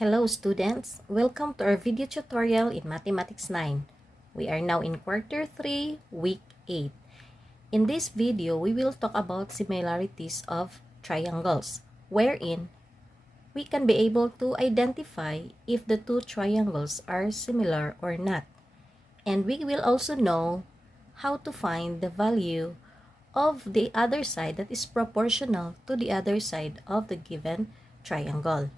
Hello students, welcome to our video tutorial in Mathematics 9. We are now in quarter 3, week 8. In this video, we will talk about similarities of triangles, wherein we can be able to identify if the two triangles are similar or not. And we will also know how to find the value of the other side that is proportional to the other side of the given triangle.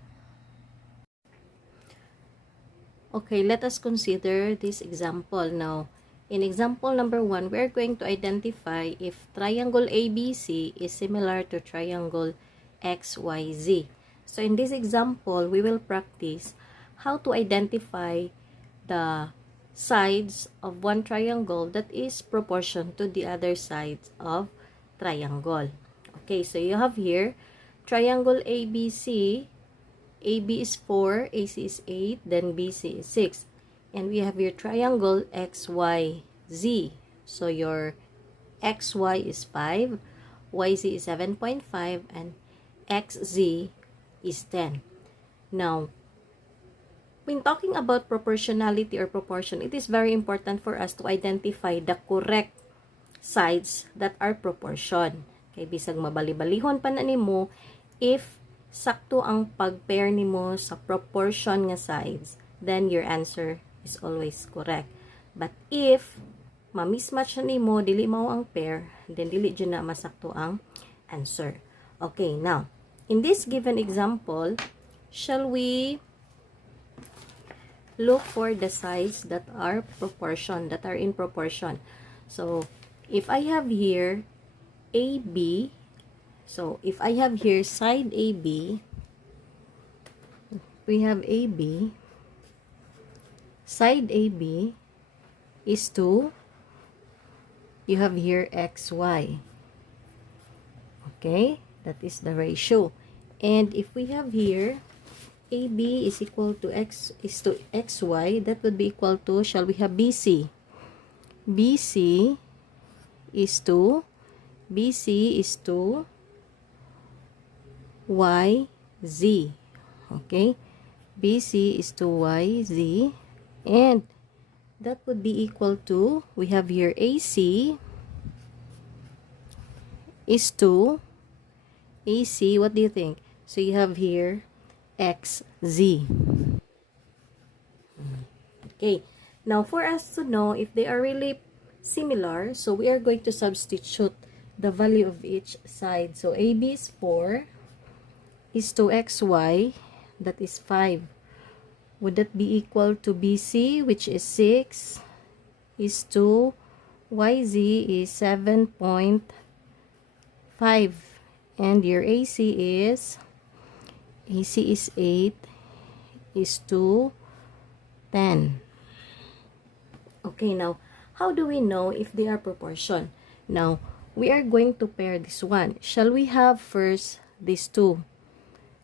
Okay, let us consider this example now. In example number 1, we're going to identify if triangle ABC is similar to triangle XYZ. So in this example, we will practice how to identify the sides of one triangle that is proportion to the other sides of triangle. Okay, so you have here triangle ABC. AB is 4, AC is 8, then BC is 6. And we have your triangle XYZ. So your XY is 5, YZ is 7.5, and XZ is 10. Now, when talking about proportionality or proportion, it is very important for us to identify the correct sides that are proportion. Kay bisag mabali-balihon pa na nimo if sakto ang pag-pair nimo sa proportion nga sides, then your answer is always correct. But if ma-mismatch na nimo, dili mao ang pair, then dili jud na masakto ang answer. Okay, now, in this given example, shall we look for the sides that are in proportion. So, if I have here AB, so, if I have here side AB, we have AB, side AB is 2, you have here XY. Okay, that is the ratio. And if we have here AB is equal to XY, that would be equal to, shall we have BC? BC is 2, BC is 2, YZ. Okay, BC is to YZ, and that would be equal to, we have here AC is to AC, what do you think? So you have here XZ. Okay, now for us to know if they are really similar, so we are going to substitute the value of each side. So AB is 4, is to XY, that is 5. Would that be equal to BC, which is 6, is to YZ is 7.5, and your AC is 8, is to 10. Okay, now, how do we know if they are proportion? Now, we are going to pair this one. Shall we have first these two?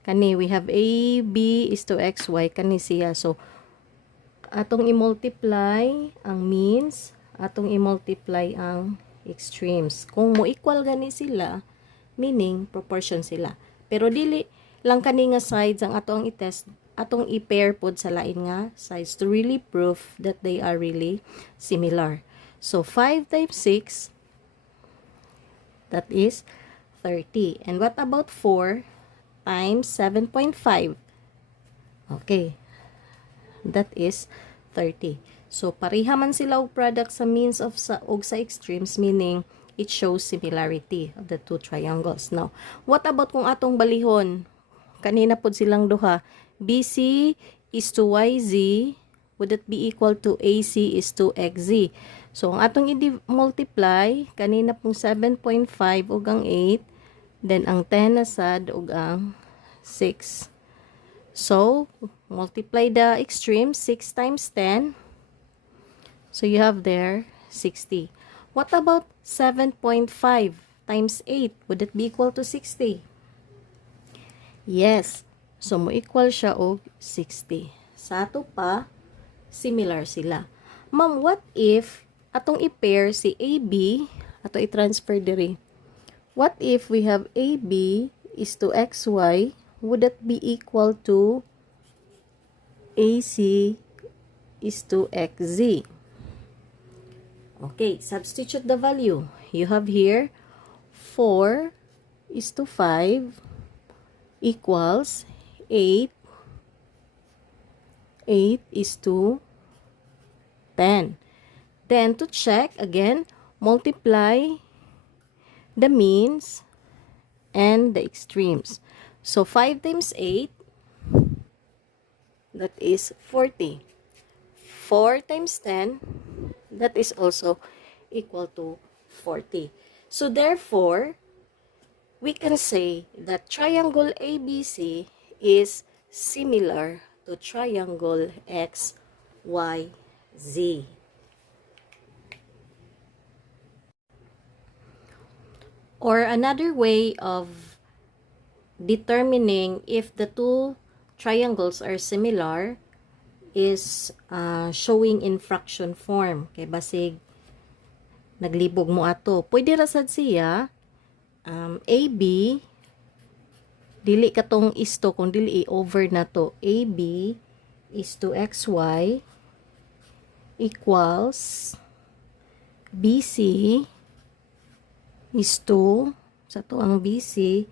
Kani, we have AB is to XY, kani siya. So, atong i-multiply ang means, atong i-multiply ang extremes. Kung mo equal gani sila, meaning proportion sila. Pero dili lang kani nga sides ang atong i-test, atong i-pair pod sa lain nga sides to really prove that they are really similar. So, 5 times 6, that is 30. And what about 4 times 7.5? Okay, that is 30. So, pareha man sila og product sa means of sa extremes, meaning it shows similarity of the two triangles. Now, what about kung atong balihon? Kanina pod silang duha. BC is to YZ, would that be equal to AC is to XZ? So, ang atong i-multiply, kanina pong 7.5 ug ang 8, then ang 10 na sad ug ang 6. So, multiply the extremes, 6 times 10. So, you have there 60. What about 7.5 times 8? Would it be equal to 60? Yes. So, mo equal siya og 60. Sa ato pa, similar sila. Ma'am, what if atong i-pair si AB, ato i-transfer diri? What if we have AB is to XY, would that be equal to AC is to XZ. Okay, substitute the value. You have here 4 is to 5 equals 8. 8 is to 10. Then to check again, multiply the means and the extremes. So 5 times 8, that is 40. 4 times 10, that is also equal to 40. So therefore, we can say that triangle ABC is similar to triangle XYZ. Or another way of determining if the two triangles are similar is showing in fraction form. Kay basig naglibog mo ato. Pwede ra sad siya AB dili katong isto kung dili over na to. AB is to XY equals BC is to sa to ang BC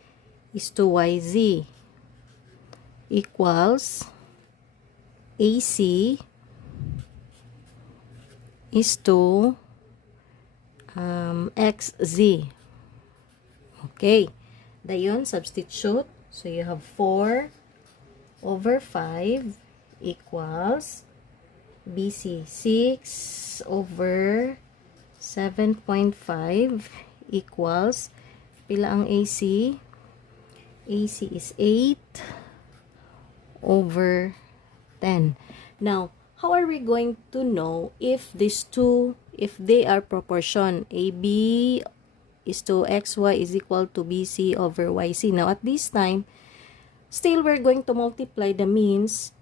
is to YZ equals AC is to XZ. Okay. Dayon, substitute. So, you have 4 over 5 equals BC. 6 over 7.5 equals, pila ang AC? AC is 8 over 10. Now, how are we going to know if these two, if they are proportion? AB is to XY is equal to BC over YC. Now, at this time, still we're going to multiply the means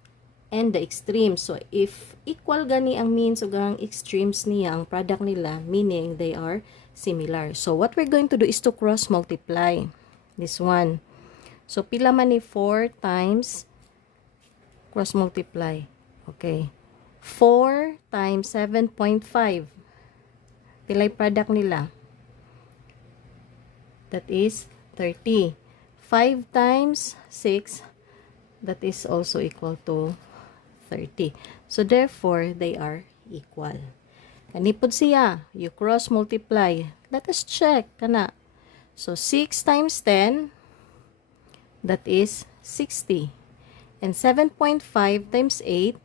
and the extremes. So, if equal gani ang means o ang extremes niya, ang product nila, meaning they are similar. So, what we're going to do is to cross multiply this one. So, pila man ni 4 times cross multiply. Okay. 4 times 7.5. Pilay product nila. That is 30. 5 times 6. That is also equal to 30. So, therefore, they are equal. Kanipod siya. You cross multiply. Let us check. Kana. So, 6 times 10. That is 60. And 7.5 times 8,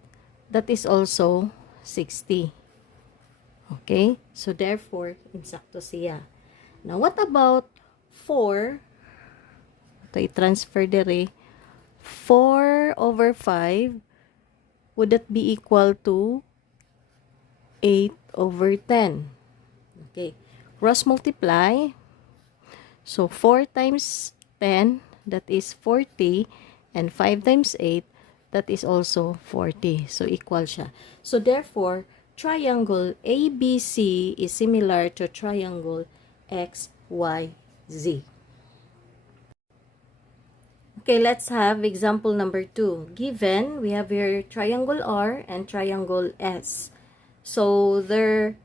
that is also 60. Okay? So, therefore, insakto siya. Now, what about 4? Ito, i-transfer dire. 4 over 5, would that be equal to 8 over 10? Okay. Cross multiply. So, 4 times 10, that is 40. And 5 times 8, that is also 40. So, equal siya. So, therefore, triangle ABC is similar to triangle XYZ. Okay, let's have example number 2. Given, we have here triangle R and triangle S. So, there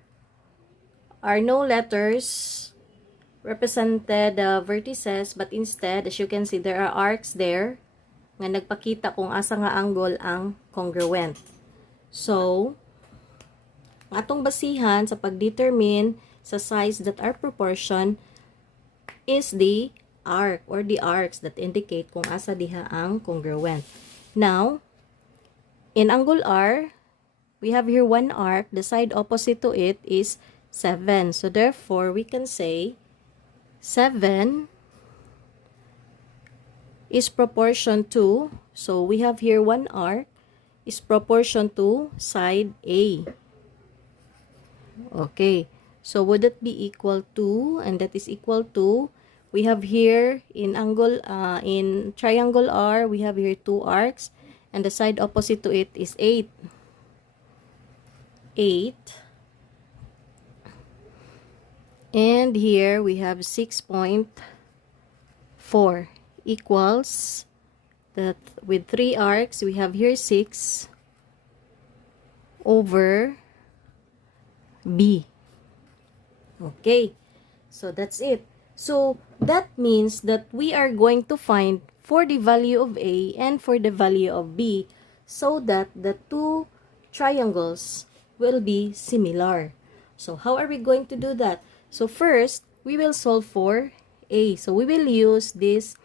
are no letters represented vertices, but instead, as you can see, there are arcs there nga nagpakita kung asa nga angle ang congruent. So, atong basihan sa pag-determine sa sides that are proportion is the arc or the arcs that indicate kung asa diha ang congruent. Now, in angle R, we have here one arc. The side opposite to it is 7. So, therefore, we can say 7 is proportion to, so we have here one arc, is proportion to side A. Okay. So, would that be equal to, and that is equal to, we have here in angle, in triangle R, we have here 2 arcs, and the side opposite to it is 8. 8. And here we have 6.4 equals that with 3 arcs, we have here 6 over B. Okay, so that's it. So that means that we are going to find for the value of A and for the value of B so that the two triangles will be similar. So how are we going to do that? So first, we will solve for A. So we will use this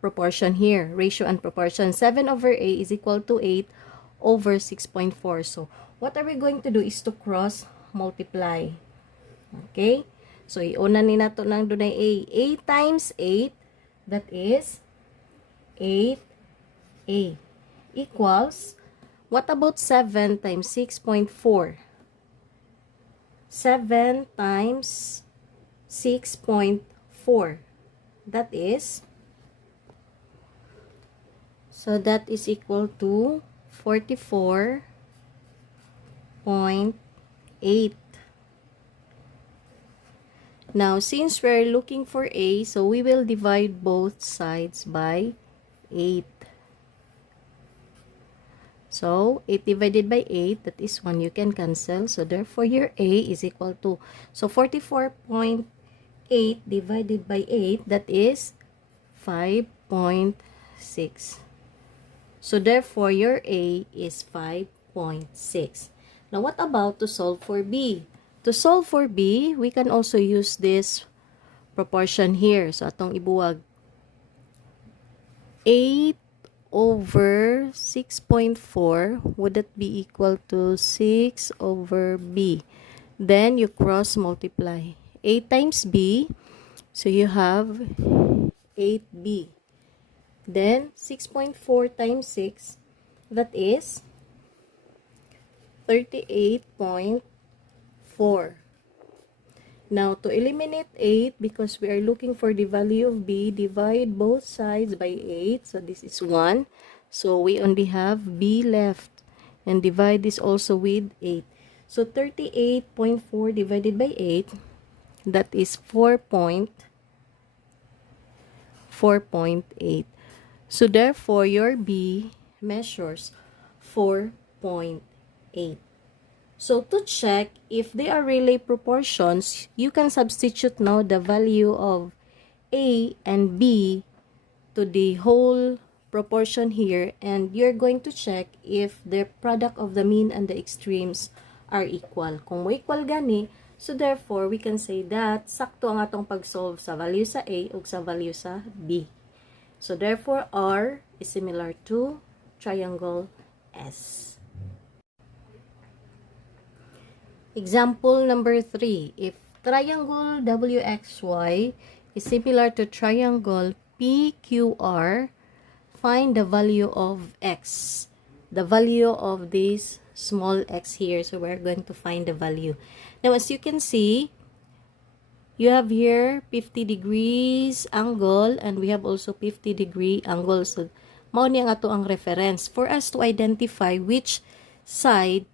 proportion here, ratio and proportion. 7 over A is equal to 8 over 6.4. So what are we going to do is to cross multiply. Okay? So, iuna ni nato ng dunay A. A times 8, that is 8A equals, what about 7 times 6.4? 7 times 6.4. That is, so that is equal to 44.8. Now, since we're looking for A, so we will divide both sides by 8. So, 8 divided by 8, that is 1. You can cancel. So, therefore, your A is equal to, so 44.8 divided by 8, that is 5.6. So, therefore, your A is 5.6. Now, what about to solve for B? To solve for B, we can also use this proportion here. So, atong ibuwag. 8 over 6.4, would that be equal to 6 over B? Then, you cross multiply. 8 times B, so you have 8B. Then, 6.4 times 6, that is 38.4. Now, to eliminate 8, because we are looking for the value of B, divide both sides by 8. So, this is 1. So, we only have B left. And divide this also with 8. So, 38.4 divided by 8, that is 4.8. So, therefore, your B measures 4.8. So, to check if they are really proportions, you can substitute now the value of A and B to the whole proportion here, and you're going to check if the product of the mean and the extremes are equal. Kung equal gani, so therefore, we can say that sakto ang atong pag-solve sa value sa A ug sa value sa B. So, therefore, R is similar to triangle S. Example number 3. If triangle WXY is similar to triangle PQR, find the value of X. The value of this small x here. So, we're going to find the value. Now, as you can see, you have here 50 degrees angle and we have also 50-degree angle. So, mao ni ang ato ang reference for us to identify which side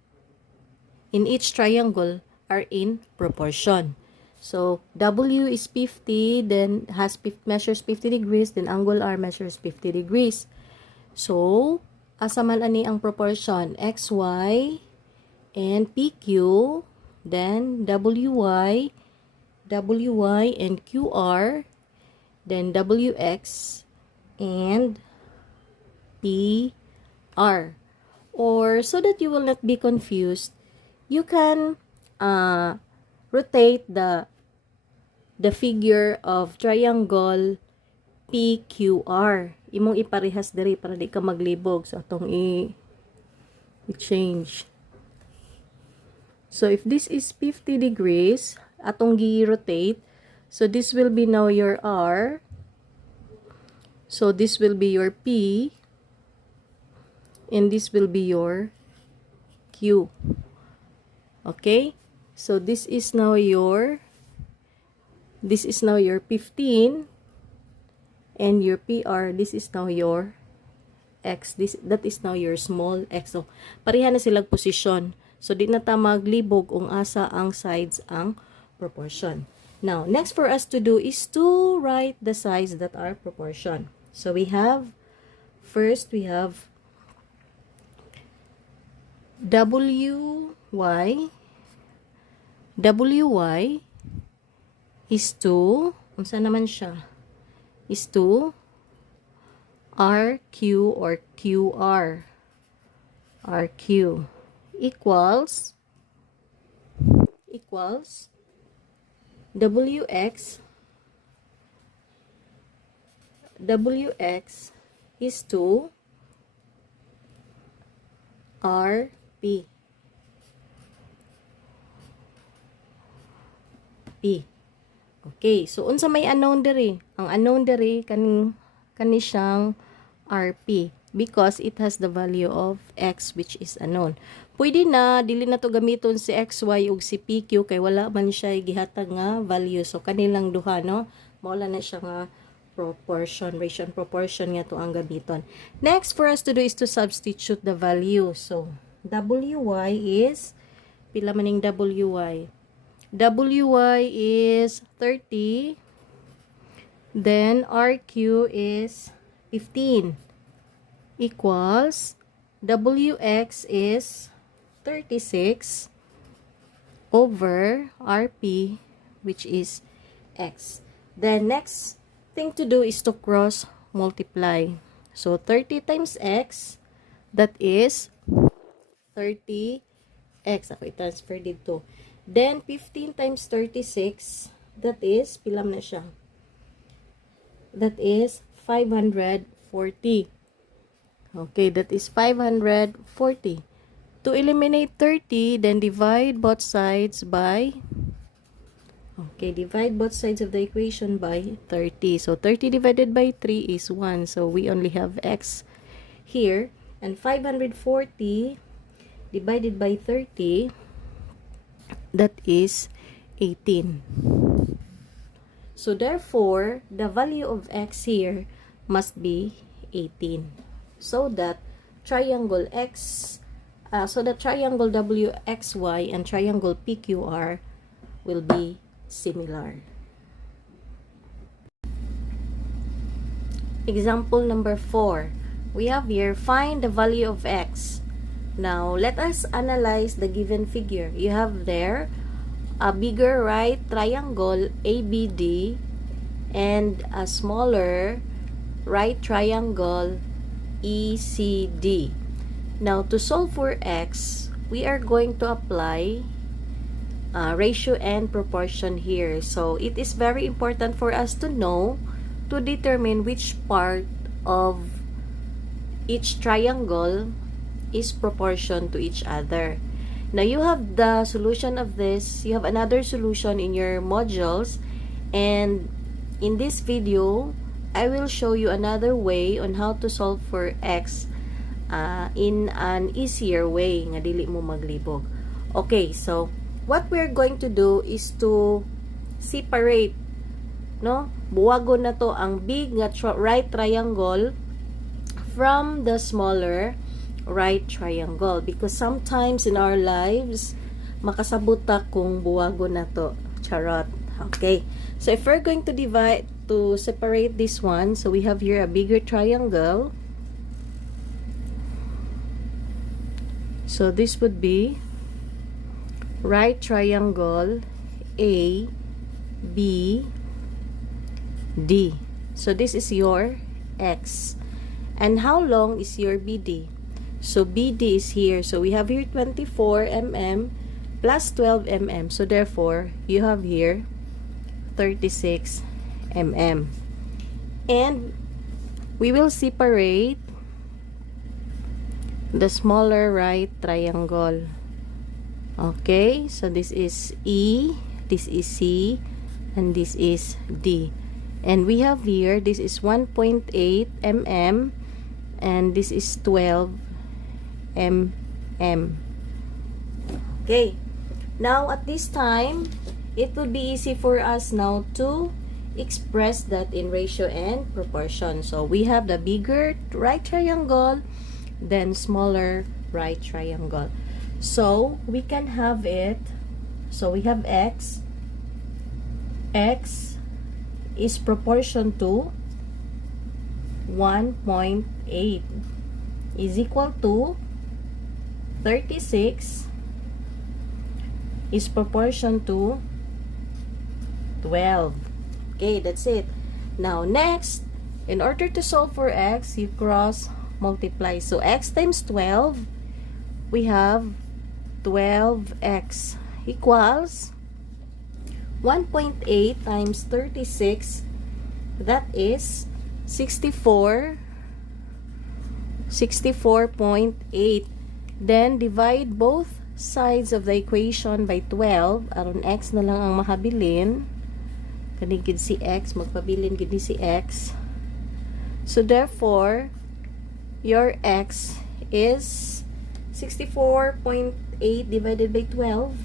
in each triangle are in proportion. So, W is 50, then measures 50 degrees, then angle R measures 50 degrees. So, asa man ani ang proportion? XY and PQ, then WY and QR, then WX and PR. Or, so that you will not be confused, you can rotate the figure of triangle PQR. Imong iparehas diri para di ka maglibog. So, atong i-change. So, if this is 50 degrees, atong gi-rotate. So, this will be now your R. So, this will be your P. And this will be your Q. Okay, so this is now your 15 and your PR, this is now your X. That is now your small x. So, pareha na silang posisyon. So, di na ta maglibog kung asa ang sides ang proportion. Now, next for us to do is to write the sides that are proportion. So, first we have WY is to, unsa naman siya? Is to RQ or QR. RQ equals WX is to RP. Okay, so unsa may unknown diri? Ang unknown diri kani siyang RP because it has the value of X which is unknown. Pwede na dili na to gamiton si XY ug si PQ kay wala man siya gihatag nga value. So kanilang duha no, maula na siya nga ratio and proportion nga to ang gamiton. Next for us to do is to substitute the value. So WY is pila maning WY? WY is 30. Then RQ is 15 equals WX is 36 over RP which is X. Then next thing to do is to cross multiply. So 30 times X, that is 30X. Ako i-transfer dito. Then 15 times 36, that is, pilam na siya. That is 540. Okay, that is 540. To eliminate 30, then divide both sides by, okay, divide both sides of the equation by 30. So 30 divided by 3 is 1. So we only have X here. And 540 divided by 30, that is 18. So therefore, the value of X here must be 18. So that triangle WXY and triangle PQR will be similar. Example number 4. We have here, find the value of X. Now, let us analyze the given figure. You have there a bigger right triangle ABD and a smaller right triangle ECD. Now, to solve for X, we are going to apply ratio and proportion here. So, it is very important for us to know to determine which part of each triangle is proportion to each other. Now, you have the solution of this. You have another solution in your modules. And in this video, I will show you another way on how to solve for X in an easier way nga dili mo maglibog. Okay, so what we're going to do is to separate, no? Buwagon na to ang big nga right triangle from the smaller right triangle, because sometimes in our lives makasabot ta kung buwagon na to. Charot. Okay, so if we're going to separate this one, so we have here a bigger triangle. So this would be right triangle A B D. So this is your X. And how long is your BD? So BD is here. So we have here 24 mm plus 12 mm. So therefore, you have here 36 mm. And we will separate the smaller right triangle. Okay, so this is E, this is C, and this is D. And we have here, this is 1.8 mm, and this is 12 mm. Okay, now at this time, it will be easy for us now to express that in ratio and proportion. So we have the bigger right triangle, then smaller right triangle. So we can have it, so we have X is proportion to 1.8 is equal to 36 is proportion to 12. Okay, that's it. Now, next, in order to solve for x, you cross multiply. So, x times 12, we have 12x equals 1.8 times 36, that is 64.8. Then, divide both sides of the equation by 12. Aron x na lang ang mahabilin. Kanigid si x, magpabilin gid si x. So, therefore, your x is 64.8 divided by 12.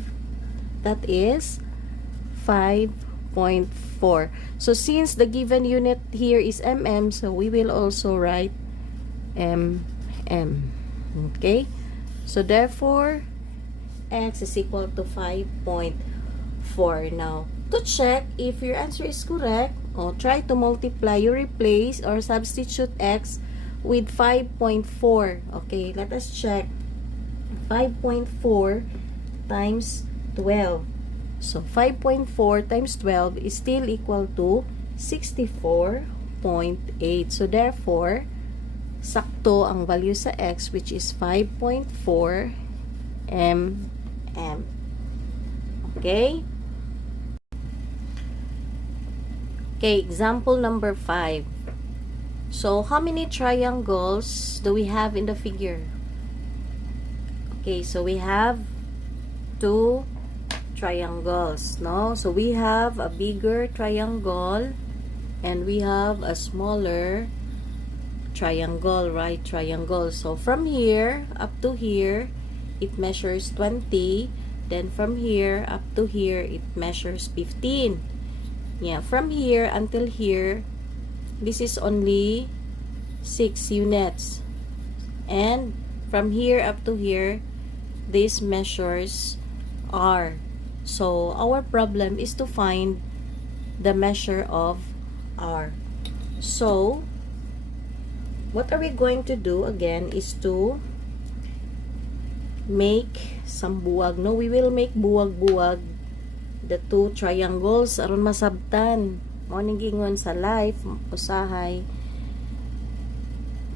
That is 5.4. So, since the given unit here is mm, so we will also write mm. Okay? So, therefore, x is equal to 5.4. Now, to check if your answer is correct, try to multiply, you replace or substitute x with 5.4. Okay, let us check. 5.4 times 12. So, 5.4 times 12 is still equal to 64.8. So, therefore, sakto ang value sa x, which is 5.4 mm. Okay? Okay, example number 5. So, how many triangles do we have in the figure? Okay, so we have 2 triangles, no? So, we have a bigger triangle and we have a smaller triangle, right? Triangle. So, from here up to here, it measures 20. Then, from here up to here, it measures 15. Yeah, from here until here, this is only 6 units. And from here up to here, this measures R. So, our problem is to find the measure of R. So, what are we going to do again is to make some buwag. No, we will make buwag-buwag the 2 triangles aron masabtan mo ning gingon sa life usahay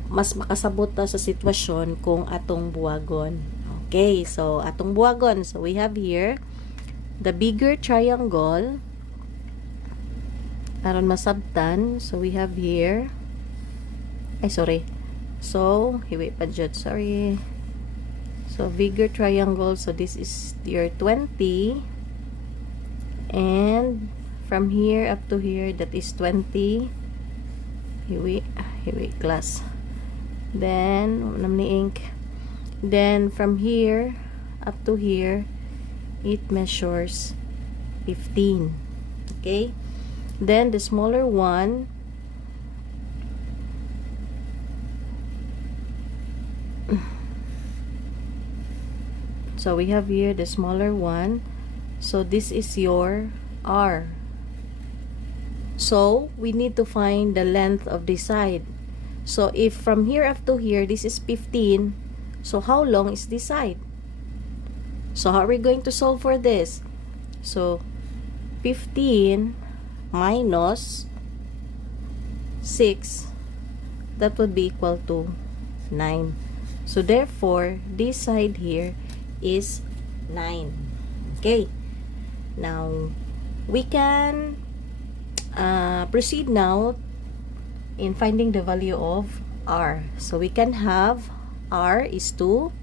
mas makasabot ta sa sitwasyon kung atong buwagon. Okay, so atong buwagon, so we have here the bigger triangle aron masabtan. So we have here so hiwi pa jud, sorry. So bigger triangle, so this is your 20. And from here up to here, that is 20. Hiwi class. Then ink. Then from here up to here, it measures 15. Okay. Then the smaller one, so we have here the smaller one. So, this is your R. So, we need to find the length of this side. So, if from here up to here, this is 15, so how long is this side? So, how are we going to solve for this? So, 15 minus 6, that would be equal to 9. So, therefore, this side here is 9. Okay. Now, we can proceed now in finding the value of R. So, we can have R is 2.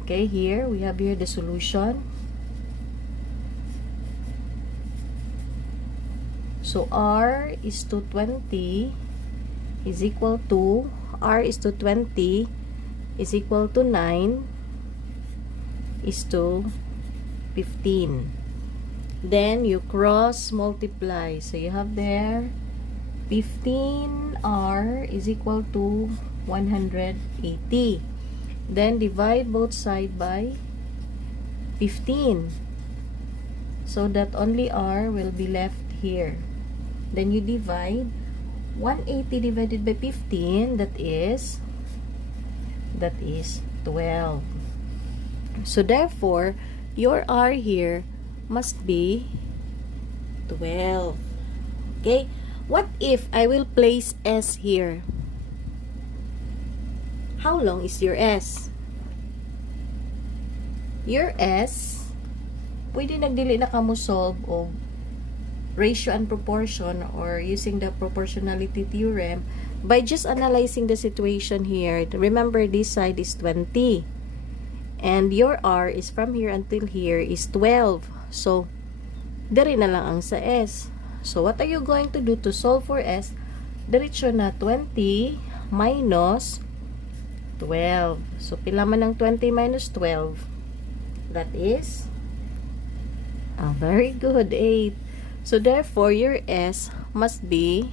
Okay, here, we have here the solution. So, R is to 20 is equal to, R is to 20 is equal to 9 is to 15. Then you cross multiply. So you have there 15R is equal to 180. Then divide both sides by 15. So that only R will be left here. Then you divide 180 divided by 15, that is 12. So therefore, your R here must be 12. Okay? What if I will place S here? How long is your S? Your S, pwede nagdili na kamo solve o ratio and proportion or using the proportionality theorem by just analyzing the situation here. Remember, this side is 20. And your R is from here until here is 12. So, dari na lang ang sa S. So, what are you going to do to solve for S? Diretso na 20 minus 12. So, pila man ang 20 minus 12? That is, very good, 8. So, therefore, your S must be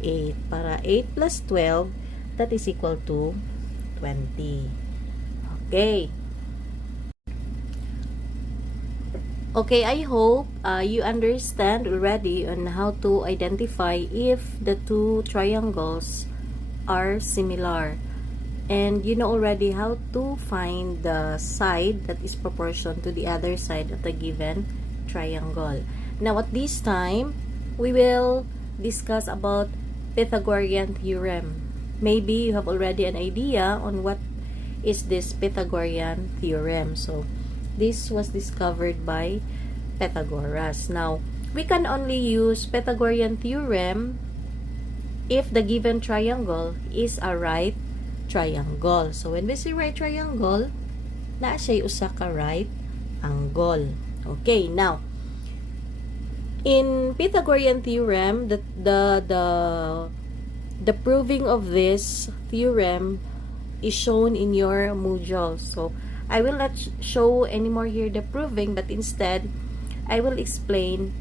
8. Para 8 plus 12, that is equal to 20. Okay. Okay, I hope you understand already on how to identify if the two triangles are similar. And you know already how to find the side that is proportional to the other side of the given triangle. Now, at this time, we will discuss about Pythagorean Theorem. Maybe you have already an idea on what is this Pythagorean Theorem. So, this was discovered by Pythagoras. Now, we can only use Pythagorean Theorem if the given triangle is a right triangle. So, when we say right triangle, naa siya usa ka right angle. Okay, now, in Pythagorean Theorem, the proving of this theorem is shown in your module. So, I will not show anymore here the proving, but instead, I will explain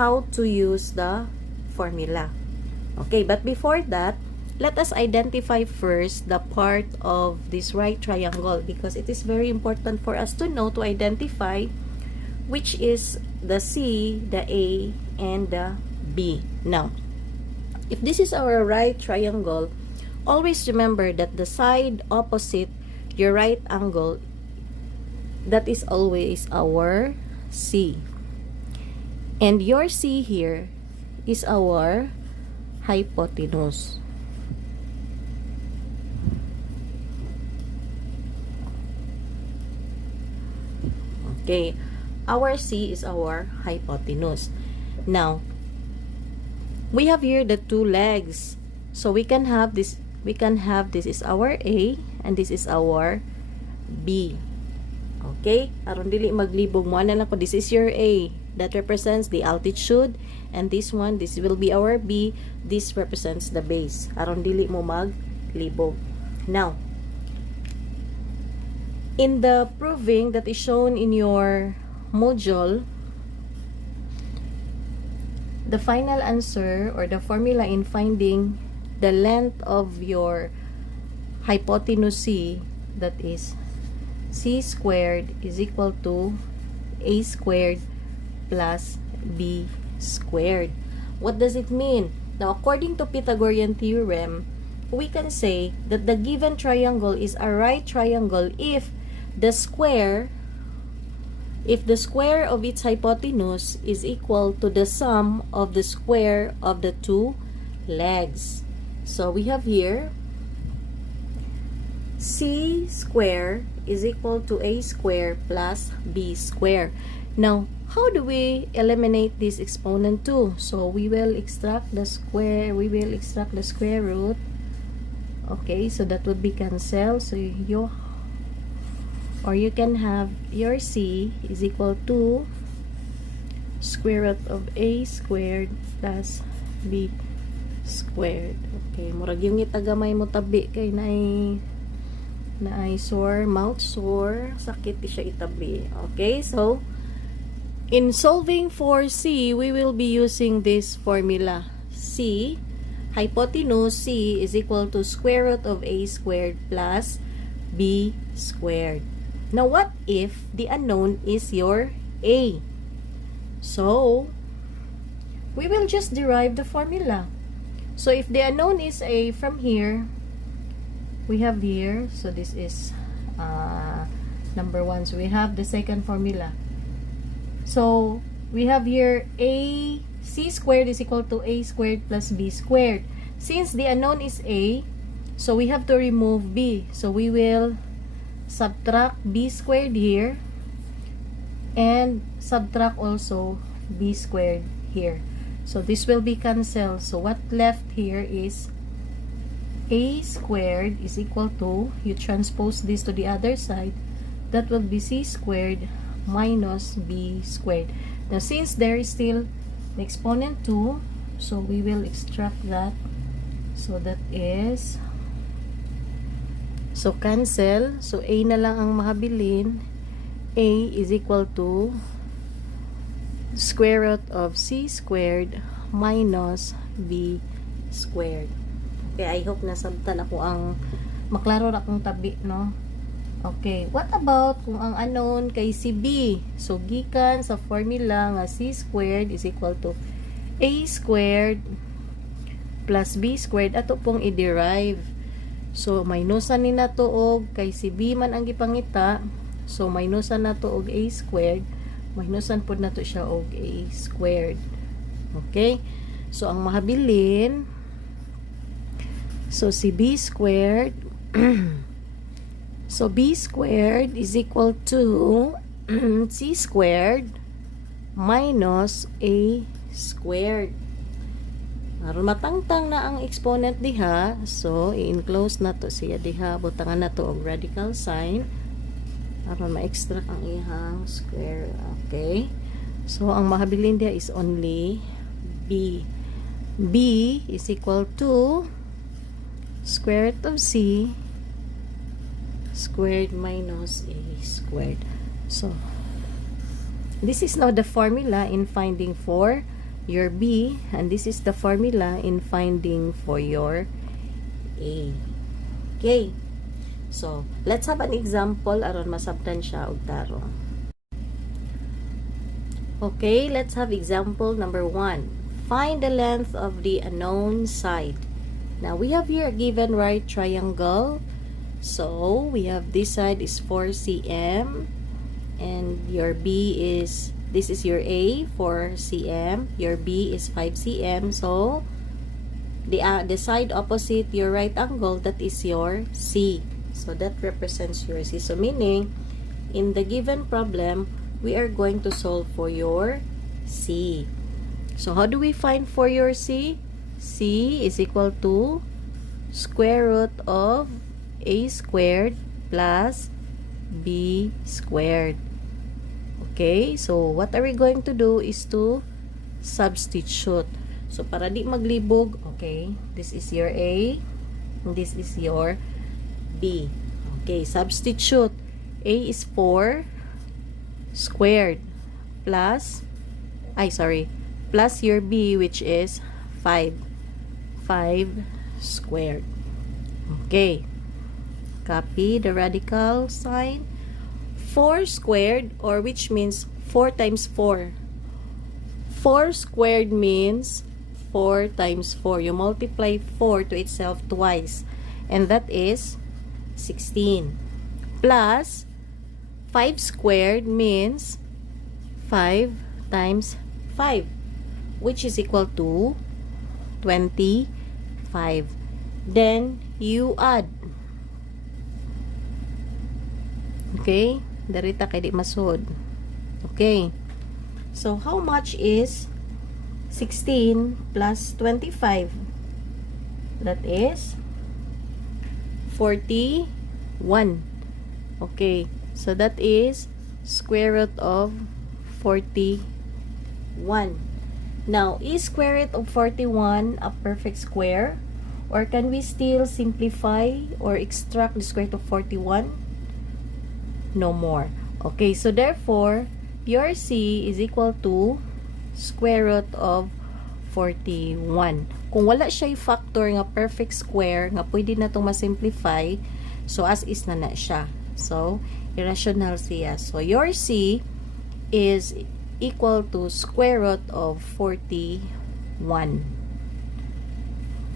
how to use the formula. Okay, but before that, let us identify first the part of this right triangle, because it is very important for us to know, to identify which is the C, the A, and the B. Now, if this is our right triangle, always remember that the side opposite your right angle, that is always our C. And your C here is our hypotenuse. Okay, our C is our hypotenuse. Now, we have here the two legs. So we can have this is our A and this is our B. Okay? Aron dili maglibog mo na lang ko, this is your A. That represents the altitude, and this one, this will be our B. This represents the base. Aron dili mo maglibog. Now, in the proving that is shown in your module, the final answer or the formula in finding the length of your hypotenuse C, that is C squared is equal to A squared plus B squared. What does it mean? Now, according to Pythagorean Theorem, we can say that the given triangle is a right triangle if the square of its hypotenuse is equal to the sum of the square of the two legs. So we have here C square is equal to A square plus B square. Now, how do we eliminate this exponent 2? So we will extract the square root. Okay, so that would be cancelled. So you can have your C is equal to square root of A squared plus B squared. Okay, murag yung itagamay mo tabi kay naay sore, mouth sore, sakit siya itabi. Okay, so in solving for C, we will be using this formula. C, hypotenuse C is equal to square root of A squared plus B squared. Now, what if the unknown is your A? So, we will just derive the formula. So, if the unknown is A from here, we have here, so this is number 1. So we have the second formula. So we have here c squared is equal to a squared plus b squared. Since the unknown is a, so we have to remove b. So we will subtract b squared here and subtract also b squared here. So this will be cancelled. So what left here is a squared is equal to, you transpose this to the other side, that will be c squared minus b squared. Now since there is still the exponent 2, so we will extract that. So that is, so cancel. So a na lang ang mahabilin. A is equal to square root of c squared minus b squared. Okay, I hope nasabtan ako ang maklaro na akong tabi, no? Okay, what about kung ang unknown kay si b? So gikan sa formula nga c squared is equal to a squared plus b squared, ato pong i-derive. So minusan ni nato og kay si b man ang gipangita, so minusan nato og a squared, minusan pud nato siya og a squared. Okay, so ang mahabilin, so si b squared so b squared is equal to c squared minus a squared. Aron matangtang na ang exponent diha, so i-enclose na to siya diha, butangan na to og radical sign aron ma-extract ang ihang square. Okay, so ang mahabilin diha is only b. B is equal to square root of c squared minus a squared. So this is now the formula in finding for your b, and this is the formula in finding for your a. Okay, so let's have an example aron masabtan siya og tarong. Okay, let's have example number 1. Find the length of the unknown side. Now we have here a given right triangle. So we have this side is 4 cm and your b is, this is your a 4 cm, your b is 5 cm. So the side opposite your right angle, that is your c. So that represents your c. So meaning in the given problem we are going to solve for your c. So how do we find for your c? C is equal to square root of a squared plus b squared. Okay, so what are we going to do is to substitute. So para di maglibog, okay, this is your a and this is your b. Okay, substitute. A is 4 squared plus, plus your b, which is 5 squared. Okay, copy the radical sign. 4 squared, or which means 4 times 4. 4 squared means 4 times 4. You multiply 4 to itself twice, and that is 16. Plus 5 squared means 5 times 5, which is equal to 25. Then you add. Okay, darita kay di masod. Okay, so how much is 16 plus 25? That is 41. Okay, so that is square root of 41. Now, is square root of 41 a perfect square? Or can we still simplify or extract the square root of 41? No more. Okay, so therefore, your c is equal to square root of 41. Kung wala siya factor nga perfect square, nga pwede na itong masimplify, so as is na siya. So, irrational siya. So, your c is equal to square root of 41.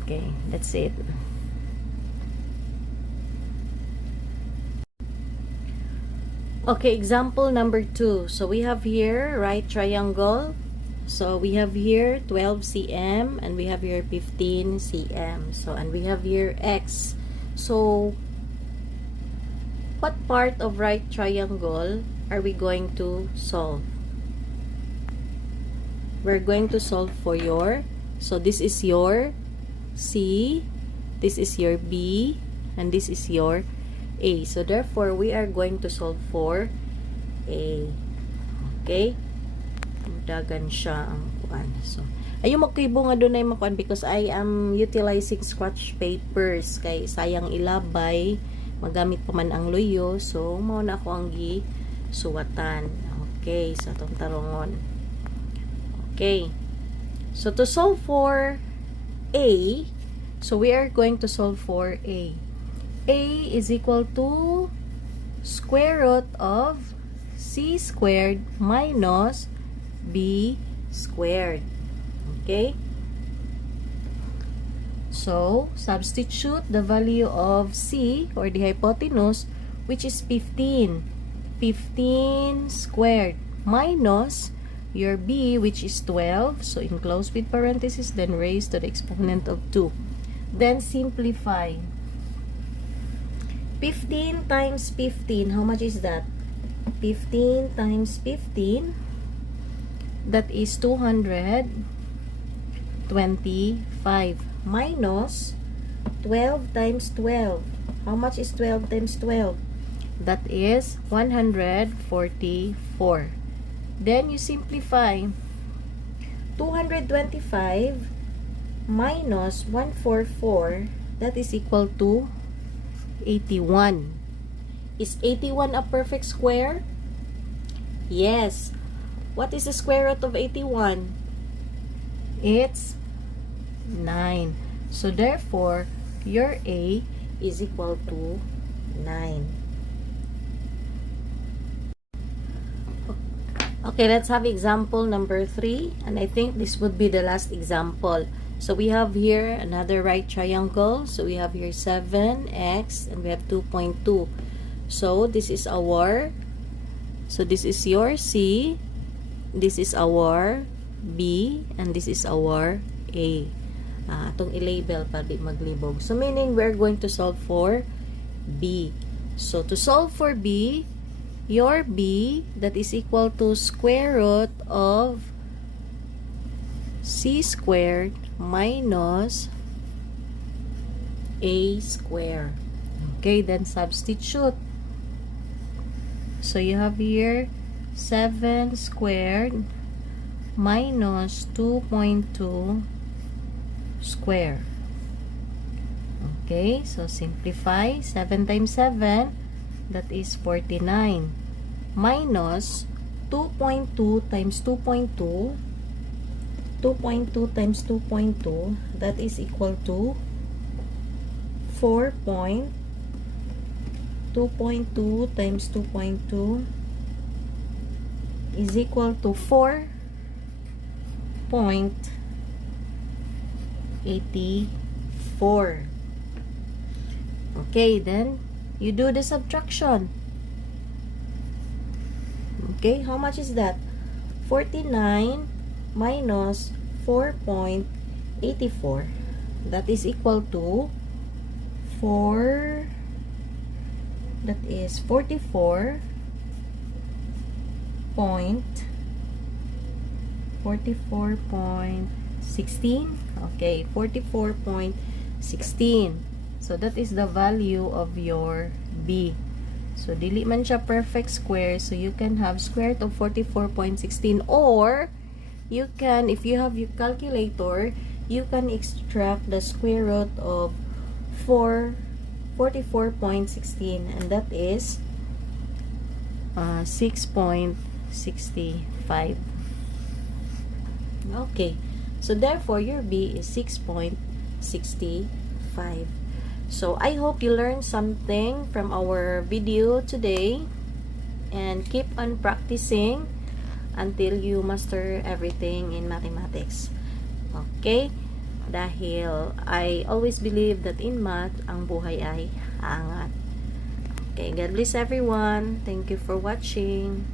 Okay, that's it. Okay, example number 2. So we have here right triangle. So we have here 12 cm and we have here 15 cm. So and we have here x. So what part of right triangle are we going to solve? We're going to solve for your, so this is your C, this is your B, and this is your A. So therefore, we are going to solve for A. Okay? Dagan siya ang kuan. So, ayun magkibo nga doon ay makuan because I am utilizing scratch papers kay sayang ilabay, magamit pa man ang luyo. So, mao na ako ang gisuwatan. Okay, so atong tarongon. Okay. So to solve for A, so we are going to solve for A. A is equal to square root of C squared minus B squared. Okay? So, substitute the value of C or the hypotenuse, which is 15. 15 squared minus your B, which is 12. So, enclose with parentheses, then raise to the exponent of 2. Then, simplify. 15 times 15, how much is that? 15 times 15, that is 225. Minus 12 times 12. How much is 12 times 12? That is 144. Then you simplify. 225 minus 144, that is equal to 81. Is 81 a perfect square? Yes. What is the square root of 81? It's 9. So therefore, your A is equal to 9. Okay, let's have example number 3. And I think this would be the last example. So we have here another right triangle. So we have here 7x and we have 2.2. So this is our, so this is your C, this is our B, and this is our A. Itong i-label para di maglibog. So meaning we're going to solve for B. So to solve for B, your B, that is equal to square root of C squared minus A squared. Okay, then substitute. So you have here 7 squared minus 2.2 square. Okay, so simplify. 7 times 7, that is 49. Minus 2.2 times 2.2. 2.2 times 2.2, that is equal to 4.2.2 times 2.2 is equal to 4.84. Okay, then you do the subtraction. Okay, how much is that? 49 minus 4.84. That is equal to 4, that is 44.16. Okay, 44.16. So that is the value of your B. So dili man siya perfect square, so you can have square root of 44.16, or you can, if you have your calculator, you can extract the square root of 44.16, and that is 6.65. Okay, so therefore your B is 6.65. So I hope you learned something from our video today, and keep on practicing until you master everything in mathematics. Okay? Dahil I always believe that in math, ang buhay ay angat. Okay, God bless everyone. Thank you for watching.